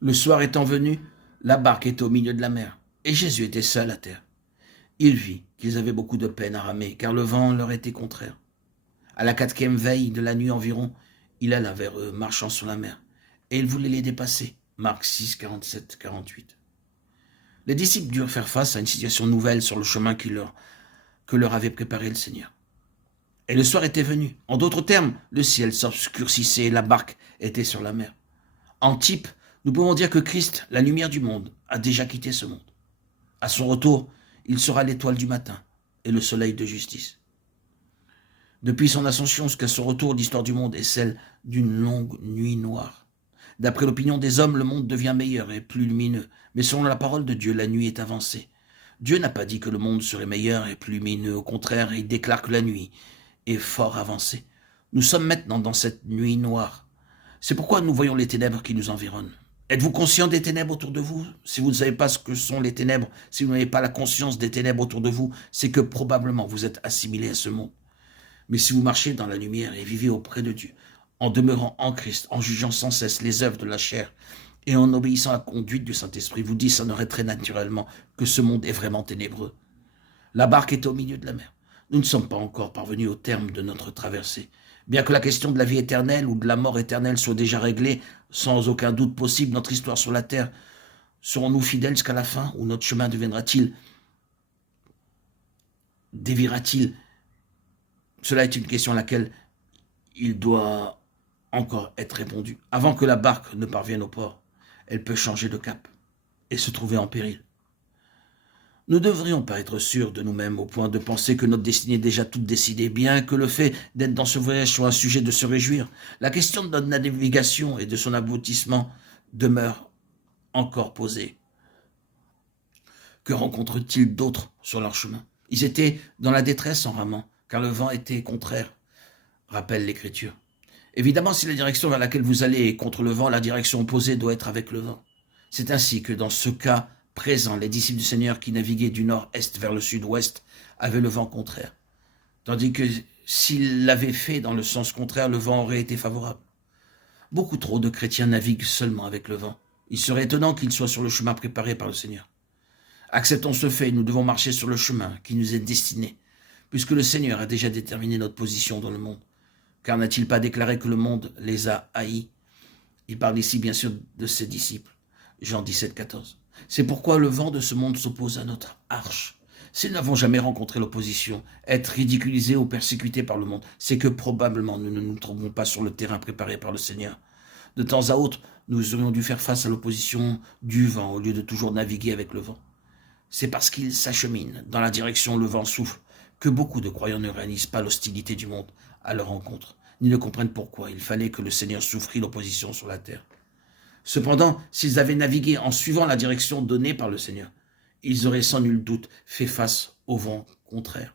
Le soir étant venu, la barque était au milieu de la mer, et Jésus était seul à terre. Il vit qu'ils avaient beaucoup de peine à ramer, car le vent leur était contraire. À la 4e veille de la nuit environ, il alla vers eux, marchant sur la mer, et il voulait les dépasser. Marc 6, 47, 48. Les disciples durent faire face à une situation nouvelle sur le chemin que leur avait préparé le Seigneur. Et le soir était venu. En d'autres termes, le ciel s'obscurcissait et la barque était sur la mer. En type, nous pouvons dire que Christ, la lumière du monde, a déjà quitté ce monde. À son retour, il sera l'étoile du matin et le soleil de justice. Depuis son ascension jusqu'à son retour, l'histoire du monde est celle d'une longue nuit noire. D'après l'opinion des hommes, le monde devient meilleur et plus lumineux, mais selon la parole de Dieu, la nuit est avancée. Dieu n'a pas dit que le monde serait meilleur et plus lumineux, au contraire, il déclare que la nuit est fort avancée. Nous sommes maintenant dans cette nuit noire. C'est pourquoi nous voyons les ténèbres qui nous environnent. Êtes-vous conscient des ténèbres autour de vous? Si vous ne savez pas ce que sont les ténèbres, si vous n'avez pas la conscience des ténèbres autour de vous, c'est que probablement vous êtes assimilé à ce monde. Mais si vous marchez dans la lumière et vivez auprès de Dieu, en demeurant en Christ, en jugeant sans cesse les œuvres de la chair et en obéissant à la conduite du Saint-Esprit, vous discernerez très naturellement que ce monde est vraiment ténébreux. La barque est au milieu de la mer. Nous ne sommes pas encore parvenus au terme de notre traversée. Bien que la question de la vie éternelle ou de la mort éternelle soit déjà réglée, sans aucun doute possible, notre histoire sur la terre, serons-nous fidèles jusqu'à la fin, ou notre chemin déviera-t-il? Cela est une question à laquelle il doit encore être répondu. Avant que la barque ne parvienne au port, elle peut changer de cap et se trouver en péril. Nous ne devrions pas être sûrs de nous-mêmes au point de penser que notre destinée est déjà toute décidée, bien que le fait d'être dans ce voyage soit un sujet de se réjouir. La question de notre navigation et de son aboutissement demeure encore posée. Que rencontrent-ils d'autres sur leur chemin? Ils étaient dans la détresse en ramant, car le vent était contraire, rappelle l'Écriture. Évidemment, si la direction vers laquelle vous allez est contre le vent, la direction opposée doit être avec le vent. C'est ainsi que dans ce cas présent, les disciples du Seigneur qui naviguaient du nord-est vers le sud-ouest avaient le vent contraire. Tandis que s'ils l'avaient fait dans le sens contraire, le vent aurait été favorable. Beaucoup trop de chrétiens naviguent seulement avec le vent. Il serait étonnant qu'ils soient sur le chemin préparé par le Seigneur. Acceptons ce fait, nous devons marcher sur le chemin qui nous est destiné, puisque le Seigneur a déjà déterminé notre position dans le monde. Car n'a-t-il pas déclaré que le monde les a haïs? Il parle ici bien sûr de ses disciples. Jean 17, 14. C'est pourquoi le vent de ce monde s'oppose à notre arche. Si nous n'avons jamais rencontré l'opposition, être ridiculisés ou persécutés par le monde, c'est que probablement nous ne nous trouvons pas sur le terrain préparé par le Seigneur. De temps à autre, nous aurions dû faire face à l'opposition du vent au lieu de toujours naviguer avec le vent. C'est parce qu'il s'achemine dans la direction où le vent souffle que beaucoup de croyants ne réalisent pas l'hostilité du monde à leur rencontre, ni ne comprennent pourquoi il fallait que le Seigneur souffrit l'opposition sur la terre. Cependant, s'ils avaient navigué en suivant la direction donnée par le Seigneur, ils auraient sans nul doute fait face au vent contraire.